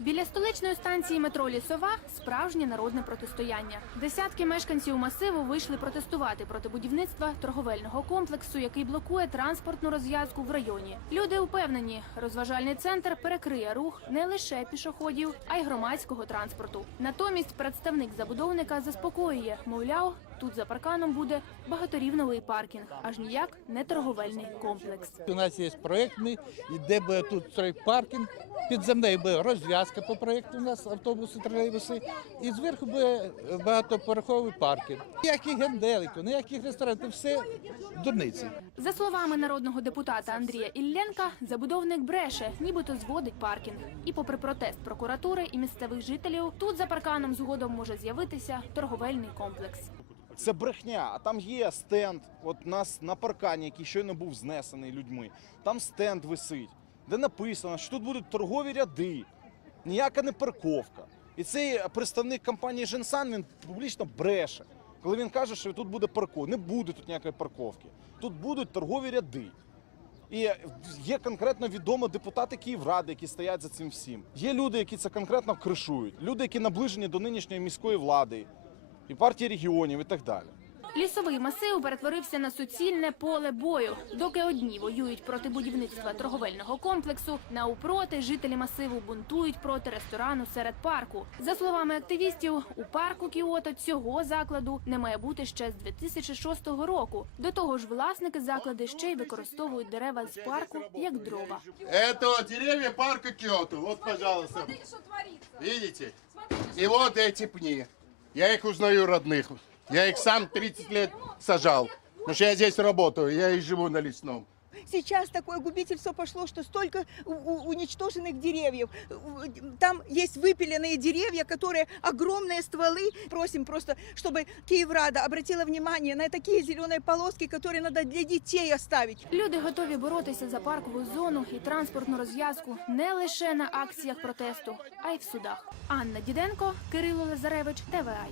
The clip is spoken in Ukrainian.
Біля столичної станції метро Лісова справжнє народне протистояння. Десятки мешканців масиву вийшли протестувати проти будівництва торговельного комплексу, який блокує транспортну розв'язку в районі. Люди упевнені, розважальний центр перекриє рух не лише пішоходів, а й громадського транспорту. Натомість представник забудовника заспокоює, мовляв, тут за парканом буде багаторівновий паркінг, аж ніяк не торговельний комплекс. У нас є проєктний, і де буде тут паркінг, під землею буде розв'язка по проєкту у нас автобуси, тролейбуси, і зверху буде багатоповерховий паркінг. Ніяких генделиків, ніяких ресторанів, все дурниці. За словами народного депутата Андрія Ілленка, забудовник бреше, нібито зводить паркінг. І попри протест прокуратури і місцевих жителів, тут за парканом згодом може з'явитися торговельний комплекс. Це брехня. А там є стенд. От нас на паркані, який щойно був знесений людьми. Там стенд висить, де написано, що тут будуть торгові ряди, ніяка не парковка. І цей представник компанії Женсан він публічно бреше. Коли він каже, що тут буде парковка. Не буде тут ніякої парковки. Тут будуть торгові ряди. І є конкретно відомо депутати Київради, які стоять за цим всім. Є люди, які це конкретно кришують, люди, які наближені до нинішньої міської влади і партії регіонів, і так далі. Лісовий масив перетворився на суцільне поле бою. Доки одні воюють проти будівництва торговельного комплексу, навпроти жителі масиву бунтують проти ресторану серед парку. За словами активістів, у парку Кіото цього закладу не має бути ще з 2006 року. До того ж, власники заклади ще й використовують дерева з парку як дрова. Это вот деревья парка Киото. Вот, пожалуйста. Видите? И вот эти пни. Я их узнаю родных. Я их сам 30 лет сажал. Потому что я здесь работаю, я и живу на лесном. Сейчас такое губительство пошло, что столько у- у- уничтоженных деревьев. У- Там есть выпиленные деревья, которые огромные стволы. Просим просто, чтобы Киеврада обратила внимание на такие зеленые полоски, которые надо для детей оставить. Люди готові боротися за паркову зону і транспортну розв'язку не лише на акціях протесту, а й в судах. Анна Діденко, Кирило Лазаревич, ТВА.